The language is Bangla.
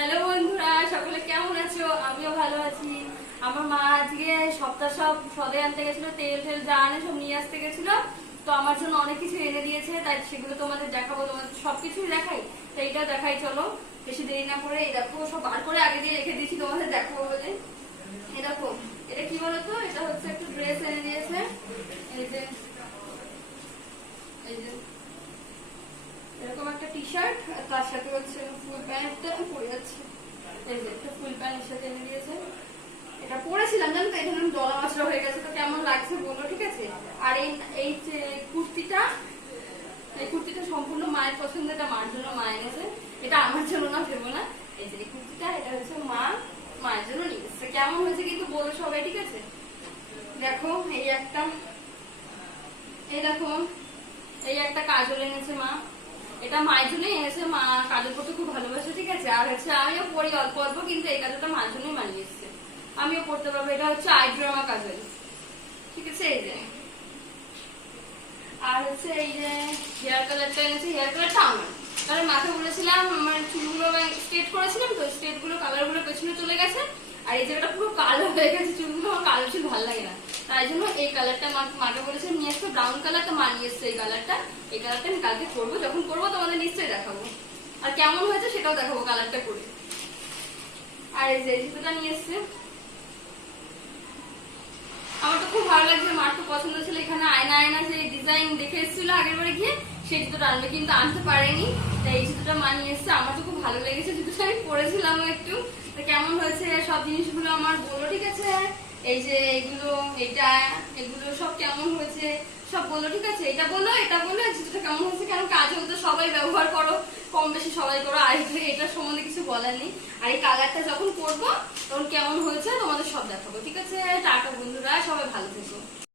হ্যালো বন্ধুরা, সকলে কেমন আছো? আমিও ভালো আছি। আমার মা আজকে সব সদাই আনতে গেছিল, তেল টেল যা আনে সব নিয়ে আসতে গেছিল। তো আমার জন্য অনেক কিছু এনে দিয়েছে, তাই সেগুলো তোমাদের দেখাবো। তোমাদের সবকিছুই দেখাই, তো এইটা দেখাই। চলো বেশি দেরি না করে এই দেখো সব বার করে আগে দিয়ে রেখে দিয়েছি তোমাদের দেখাবো বলে। এই দেখো, এটা কি বলতো, এটা হচ্ছে একটা ড্রেস এনে দিয়েছে। এই যে এই যে এরকম একটা টি শার্ট, তার সাথে হচ্ছে ফুল প্যান্টটা পরে যাচ্ছে। এই যে একটা ফুল প্যান্টের সাথে এনে দিয়েছে। এটা পরেছিলাম জানো তো, এটা দলা মাছরা হয়ে গেছে, তো কেমন লাগছে বলো, ঠিক আছে? আর এই যে কুর্তিটা, এই কুর্তিটা সম্পূর্ণ মায়ের পছন্দ, এটা মার জন্য মা এনেছে। এটা আমার জন্য না, ভেবো না। এই যে কুর্তিটা, এটা হচ্ছে মায়ের জন্য নিয়ে এসেছে। কেমন হয়েছে কিন্তু বলো সবাই, ঠিক আছে? দেখো এই একটা, এই দেখো এই একটা কাজল এনেছে মা। এটা মায়ের জন্যই এনেছে, মা কাজল পরতে খুব ভালোবাসে, ঠিক আছে? আর হচ্ছে আমিও পরি অল্প অল্প, কিন্তু এই কাজলটা মায়ের জন্যই মানিয়ে এসছে, আমিও পড়তে পারবো। এটা হচ্ছে আইড্রামা কাজল, ঠিক আছে? এই যে আর হচ্ছে এই যে হেয়ার কালারটা এনেছে। হেয়ার কালারটা আমার, কারণ মাথায় বলেছিলাম, আমার চুলগুলো স্ট্রেট করেছিলাম, তো স্ট্রেট গুলো কালার গুলো পেছনে চলে গেছে। আর এই জায়গাটা পুরো কালো হয়ে গেছে চুলগুলো, আমার কালো চুল ভালো লাগে না, তাই জন্য এই কালারটা মাকে বলেছে নিয়ে আসতে। ব্রাউন কালারটা মা নিয়ে এসছে। এই কালারটা আমি কালকে করবো, যখন করবো তোমাদের নিশ্চয়ই দেখাবো, আর কেমন হয়েছে সেটাও দেখাবো কালারটা করে। আর এই যে জুতোটা নিয়ে এসছে, আমার তো খুব ভালো লাগছে। মার তো পছন্দ ছিল, এখানে আয়না আয়না যে ডিজাইন দেখে এসেছিল আগের বারে গিয়ে, সেই জুতোটা আনবে, কিন্তু আনতে পারেনি। তাই এই জুতোটা মা নিয়ে এসছে। আমার তো খুব ভালো লেগেছে জুতোটা, আমি পরেছিলাম একটু। তো কেমন হয়েছে সব জিনিসগুলো আমার বলো, ঠিক আছে? এই যে এগুলো, এগুলো সব কেমন হয়েছে সব বলো, ঠিক আছে? এটা বলো, এটা বলো, জুতোটা কেমন হয়েছে। কারণ কাজল তো সবাই ব্যবহার করো, কম বেশি সবাই করো। আর এটার সম্বন্ধে কিছু বলার নেই। আর এই কালারটা যখন করবো তখন কেমন হয়েছে তোমাদের সব দেখাবো, ঠিক আছে? টাটা বন্ধুরা, সবাই ভালো থেকো।